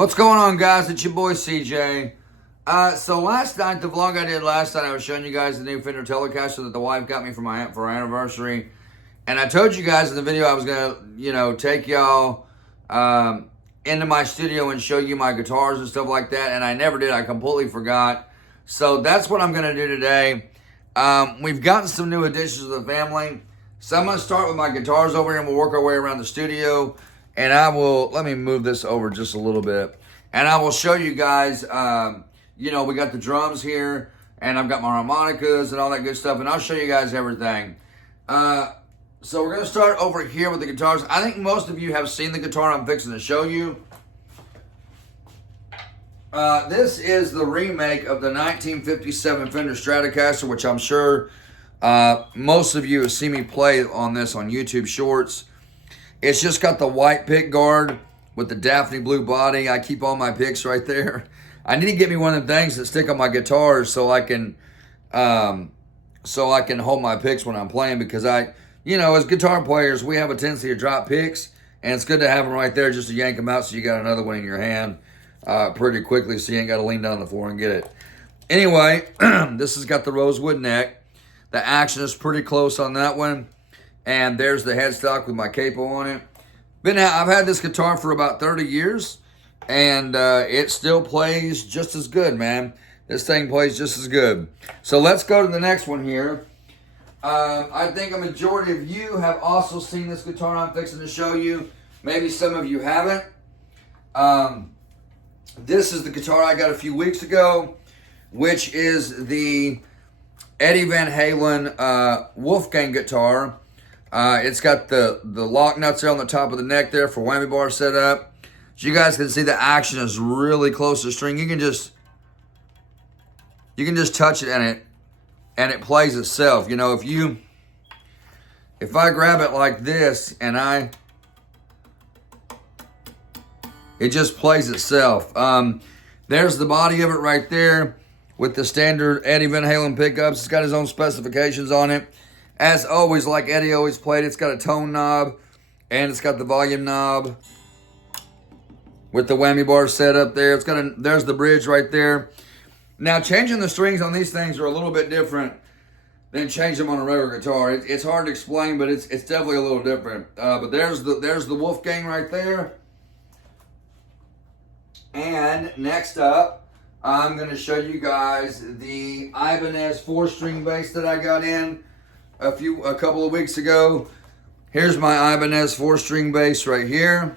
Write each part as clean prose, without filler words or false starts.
What's going on, guys? It's your boy CJ. So last night, the vlog I did last night, I was showing you guys the new Fender Telecaster that the wife got me for our anniversary. And I told you guys in the video I was gonna, take y'all into my studio and show you my guitars and stuff like that. And I never did. I completely forgot. So that's what I'm gonna do today. We've gotten some new additions to the family. So I'm gonna start with my guitars over here, and we'll work our way around the studio. And let me move this over just a little bit. And I will show you guys, we got the drums here, and I've got my harmonicas and all that good stuff, and I'll show you guys everything. So we're gonna start over here with the guitars. I think most of you have seen the guitar I'm fixing to show you. This is the remake of the 1957 Fender Stratocaster, which I'm sure most of you have seen me play on this on YouTube Shorts. It's just got the white pick guard with the Daphne blue body. I keep all my picks right there. I need to get me one of them things that stick on my guitars so I can hold my picks when I'm playing, because as guitar players, we have a tendency to drop picks, and it's good to have them right there just to yank them out so you got another one in your hand pretty quickly, so you ain't got to lean down on the floor and get it. Anyway, this has got the rosewood neck. The action is pretty close on that one. And there's the headstock with my capo on it. I've had this guitar for about 30 years, and it still plays just as good, man. This thing plays just as good. So let's go to the next one here. I think a majority of you have also seen this guitar I'm fixing to show you. Maybe some of you haven't. This is the guitar I got a few weeks ago, which is the Eddie Van Halen Wolfgang guitar. It's got the lock nuts there on the top of the neck there for whammy bar setup. So you guys can see the action is really close to the string. You can just touch it and it plays itself. If I grab it like this and it just plays itself. There's the body of it right there with the standard Eddie Van Halen pickups. It's got his own specifications on it. As always, like Eddie always played, it's got a tone knob, and it's got the volume knob with the whammy bar set up there. There's the bridge right there. Now, changing the strings on these things are a little bit different than changing them on a regular guitar. It's hard to explain, but it's definitely a little different. But there's the Wolfgang right there. And next up, I'm going to show you guys the Ibanez 4-string bass that I got in a couple of weeks ago. Here's my Ibanez 4-string bass right here.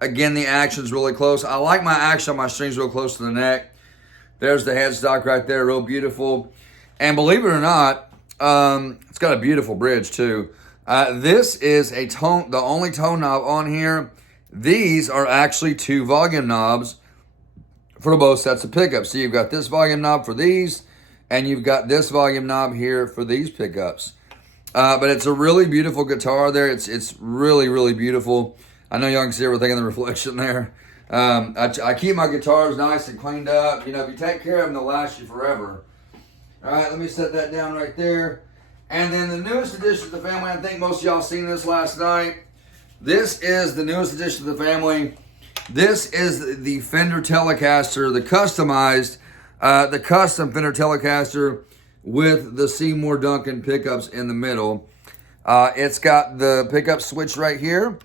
Again, the action's really close. I like my action on my strings real close to the neck. There's the headstock right there, real beautiful. And believe it or not, it's got a beautiful bridge too. This is the only tone knob on here. These are actually 2 volume knobs for both sets of pickups. So you've got this volume knob for these, and you've got this volume knob here for these pickups. But it's a really beautiful guitar there. It's really, really beautiful. I know y'all can see everything in the reflection there. I keep my guitars nice and cleaned up. If you take care of them, they'll last you forever. All right, let me set that down right there. And then the newest addition to the family, I think most of y'all seen this last night. This is the newest addition to the family. This is the Fender Telecaster, the custom Fender Telecaster with the Seymour Duncan pickups in the middle. It's got the pickup switch right here.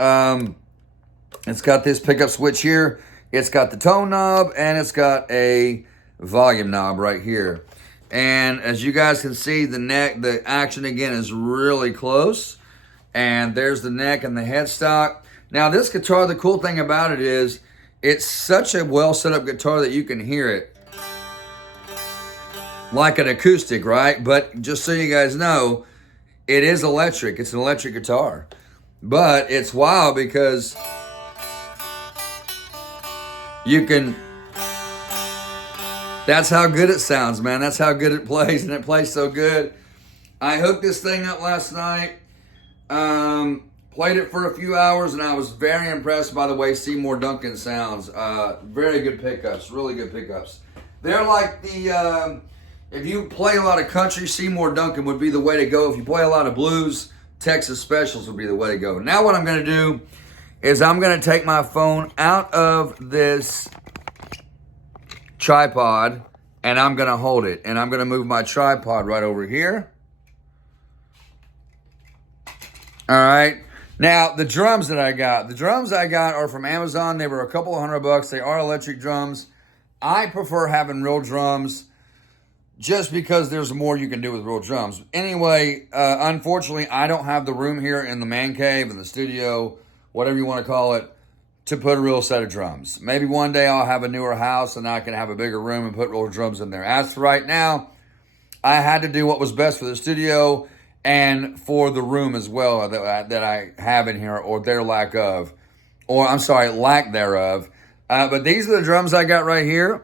It's got this pickup switch here. It's got the tone knob, and it's got a volume knob right here. And as you guys can see, the action again is really close. And there's the neck and the headstock. Now this guitar, the cool thing about it is it's such a well set up guitar that you can hear it like an acoustic, right? But just so you guys know, it is electric. It's an electric guitar. But it's wild because that's how good it sounds, man. That's how good it plays, and it plays so good. I hooked this thing up last night, played it for a few hours, and I was very impressed by the way Seymour Duncan sounds. Very good pickups, really good pickups. They're like if you play a lot of country, Seymour Duncan would be the way to go. If you play a lot of blues, Texas Specials would be the way to go. Now what I'm going to do is I'm going to take my phone out of this tripod and I'm going to hold it. And I'm going to move my tripod right over here. All right. Now, the drums that I got. The drums I got are from Amazon. They were a couple of $100. They are electric drums. I prefer having real drums just because there's more you can do with real drums. Anyway, unfortunately, I don't have the room here in the man cave, in the studio, whatever you want to call it, to put a real set of drums. Maybe one day I'll have a newer house and I can have a bigger room and put real drums in there. As for right now, I had to do what was best for the studio and for the room as well that I have in here, or their lack of, or I'm sorry, lack thereof. But these are the drums I got right here.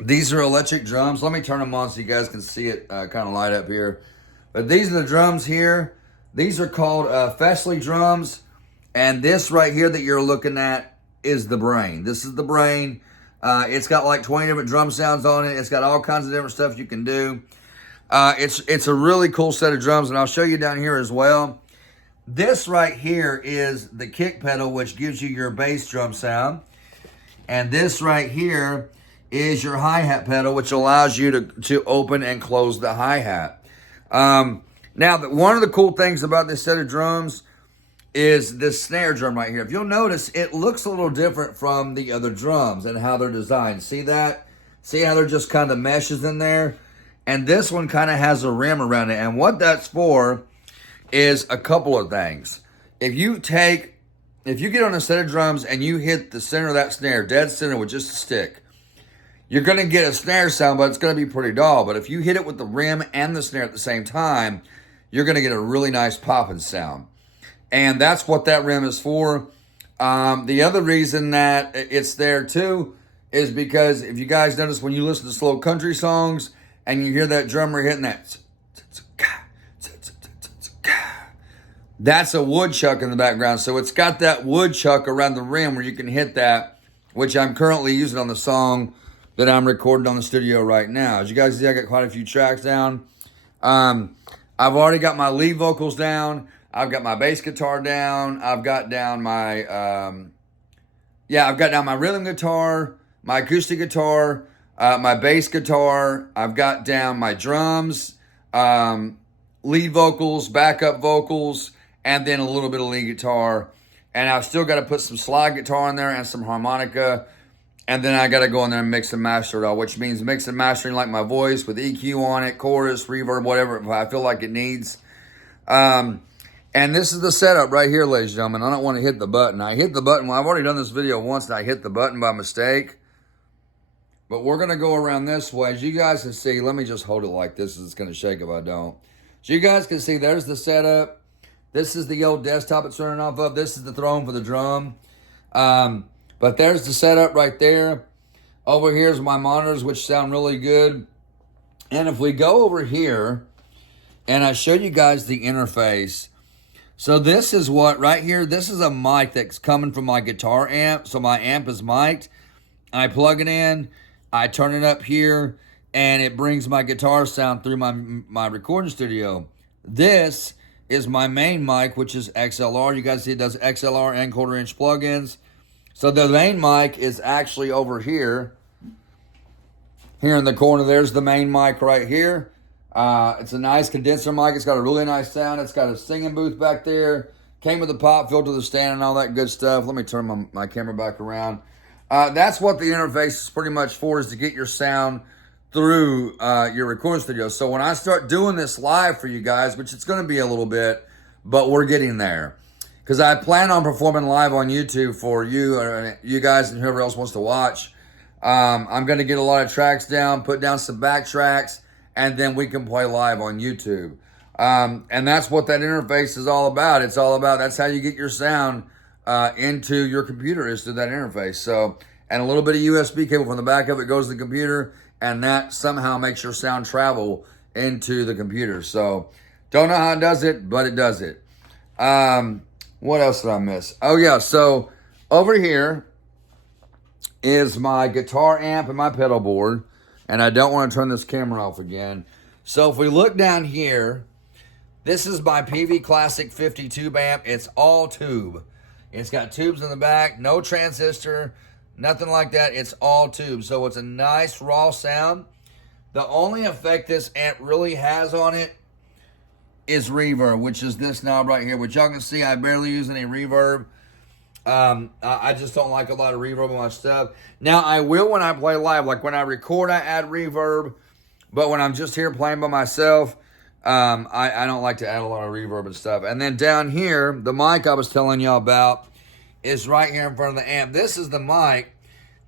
These are electric drums. Let me turn them on so you guys can see it kind of light up here. But these are the drums here. These are called Fesley drums. And this right here that you're looking at is the Brain. This is the Brain. It's got like 20 different drum sounds on it. It's got all kinds of different stuff you can do. It's a really cool set of drums, and I'll show you down here as well. This right here is the kick pedal, which gives you your bass drum sound. And this right here is your hi-hat pedal, which allows you to open and close the hi-hat. Now, one of the cool things about this set of drums is this snare drum right here. If you'll notice, it looks a little different from the other drums and how they're designed. See that? See how they're just kind of meshes in there? And this one kind of has a rim around it. And what that's for is a couple of things. If you get on a set of drums and you hit the center of that snare, dead center with just a stick, you're going to get a snare sound, but it's going to be pretty dull. But if you hit it with the rim and the snare at the same time, you're going to get a really nice popping sound. And that's what that rim is for. The other reason that it's there too is because if you guys notice when you listen to slow country songs and you hear that drummer hitting that, that's a woodchuck in the background. So it's got that woodchuck around the rim where you can hit that, which I'm currently using on the song that I'm recording on the studio right now. As you guys see, I got quite a few tracks down. I've already got my lead vocals down. I've got my bass guitar down. I've got down my, I've got down my rhythm guitar, my acoustic guitar, my bass guitar. I've got down my drums, lead vocals, backup vocals, and then a little bit of lead guitar. And I've still got to put some slide guitar in there and some harmonica. And then I got to go in there and mix and master it all, which means mix and mastering like my voice with EQ on it, chorus, reverb, whatever if I feel like it needs. And this is the setup right here, ladies and gentlemen. I don't want to hit the button. I hit the button. Well, I've already done this video once and I hit the button by mistake. But we're going to go around this way. As you guys can see, let me just hold it like this. It's going to shake if I don't. So you guys can see there's the setup. This is the old desktop it's running off of. This is the throne for the drum. But there's the setup right there. Over here's my monitors, which sound really good. And if we go over here, and I show you guys the interface. So this is what, right here, this is a mic that's coming from my guitar amp. So my amp is mic'd. I plug it in, I turn it up here, and it brings my guitar sound through my recording studio. This is my main mic, which is XLR. You guys see it does XLR and quarter-inch plugins. So the main mic is actually over here. Here in the corner, there's the main mic right here. It's a nice condenser mic. It's got a really nice sound. It's got a singing booth back there. Came with a pop filter, the stand, and all that good stuff. Let me turn my camera back around. That's what the interface is pretty much for, is to get your sound through your recording studio. So when I start doing this live for you guys, which it's going to be a little bit, but we're getting there. Because I plan on performing live on YouTube for you guys and whoever else wants to watch. I'm going to get a lot of tracks down, put down some backtracks, and then we can play live on YouTube. And that's what that interface is all about. It's all about, that's how you get your sound into your computer, is through that interface. So, and a little bit of USB cable from the back of it goes to the computer, and that somehow makes your sound travel into the computer. So, don't know how it does it, but it does it. What else did I miss? Oh yeah, so over here is my guitar amp and my pedal board. And I don't want to turn this camera off again. So if we look down here, this is my PV Classic 50 tube amp. It's all tube. It's got tubes in the back, no transistor, nothing like that. It's all tubes. So it's a nice raw sound. The only effect this amp really has on it is reverb, which is this knob right here, which y'all can see I barely use any reverb. I just don't like a lot of reverb on my stuff. Now, I will when I play live. Like when I record, I add reverb. But when I'm just here playing by myself, I don't like to add a lot of reverb and stuff. And then down here, the mic I was telling y'all about is right here in front of the amp. This is the mic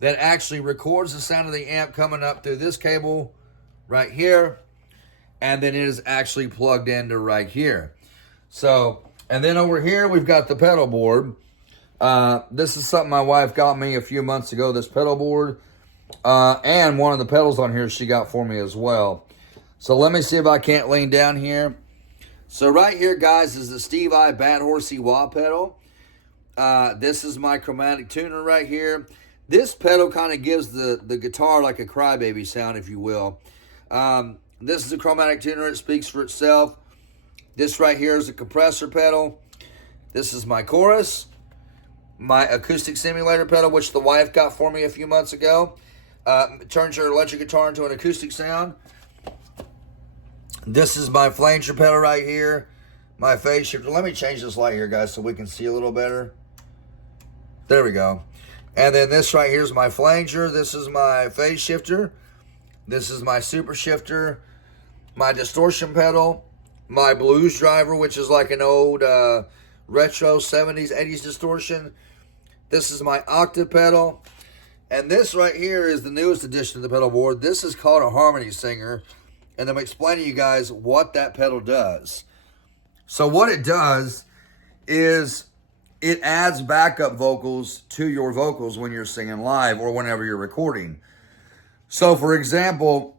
that actually records the sound of the amp coming up through this cable right here. And then it is actually plugged into right here. So, and then over here, we've got the pedal board. This is something my wife got me a few months ago, this pedal board. And one of the pedals on here she got for me as well. So let me see if I can't lean down here. So right here, guys, is the Steve I Bad Horsey wah pedal. This is my chromatic tuner right here. This pedal kind of gives the guitar like a crybaby sound, if you will. This is a chromatic tuner. It speaks for itself. This right here is a compressor pedal. This is my chorus. My acoustic simulator pedal, which the wife got for me a few months ago. Turns your electric guitar into an acoustic sound. This is my flanger pedal right here. My phase shifter. Let me change this light here, guys, so we can see a little better. There we go. And then this right here is my flanger. This is my phase shifter. This is my super shifter. My distortion pedal. My blues driver, which is like an old retro 70s, 80s distortion. This is my octave pedal. And this right here is the newest addition to the pedal board. This is called a Harmony Singer. And I'm explaining to you guys what that pedal does. So what it does is it adds backup vocals to your vocals when you're singing live or whenever you're recording. So for example,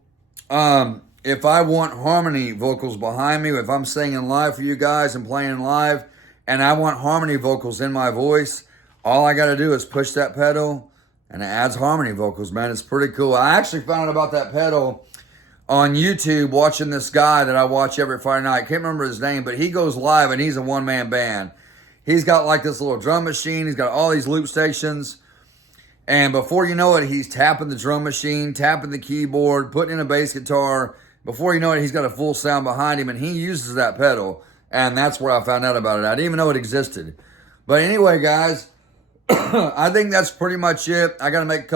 if I want harmony vocals behind me, if I'm singing live for you guys and playing live, and I want harmony vocals in my voice, all I got to do is push that pedal and it adds harmony vocals, man. It's pretty cool. I actually found out about that pedal on YouTube watching this guy that I watch every Friday night. I can't remember his name, but he goes live and he's a one-man band. He's got like this little drum machine. He's got all these loop stations. And before you know it, he's tapping the drum machine, tapping the keyboard, putting in a bass guitar. Before you know it, he's got a full sound behind him and he uses that pedal. And that's where I found out about it. I didn't even know it existed. But anyway, guys, I think that's pretty much it. I got to make a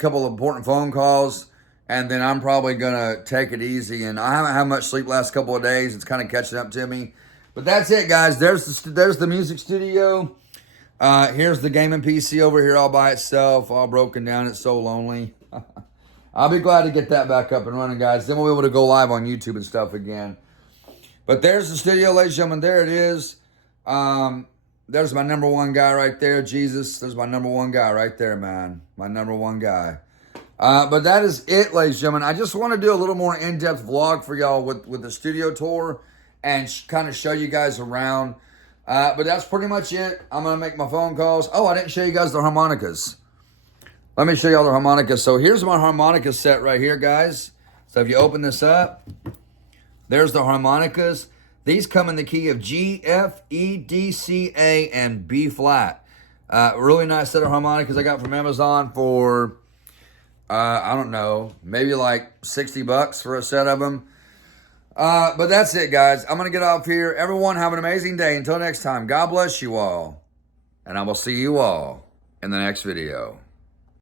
couple important phone calls. And then I'm probably going to take it easy. And I haven't had much sleep last couple of days. It's kind of catching up to me. But that's it, guys. There's the music studio. Here's the gaming PC over here all by itself, all broken down. It's so lonely. I'll be glad to get that back up and running, guys. Then we'll be able to go live on YouTube and stuff again. But there's the studio, ladies and gentlemen. There it is. There's my number one guy right there, Jesus. There's my number one guy right there, man. My number one guy. But that is it, ladies and gentlemen. I just want to do a little more in-depth vlog for y'all with the studio tour and kind of show you guys around. But that's pretty much it. I'm going to make my phone calls. Oh, I didn't show you guys the harmonicas. Let me show you all the harmonicas. So here's my harmonica set right here, guys. So if you open this up, there's the harmonicas. These come in the key of G, F, E, D, C, A, and B flat. Really nice set of harmonicas I got from Amazon for, I don't know, maybe like 60 bucks for a set of them. But that's it, guys. I'm going to get off here. Everyone have an amazing day. Until next time, God bless you all. And I will see you all in the next video.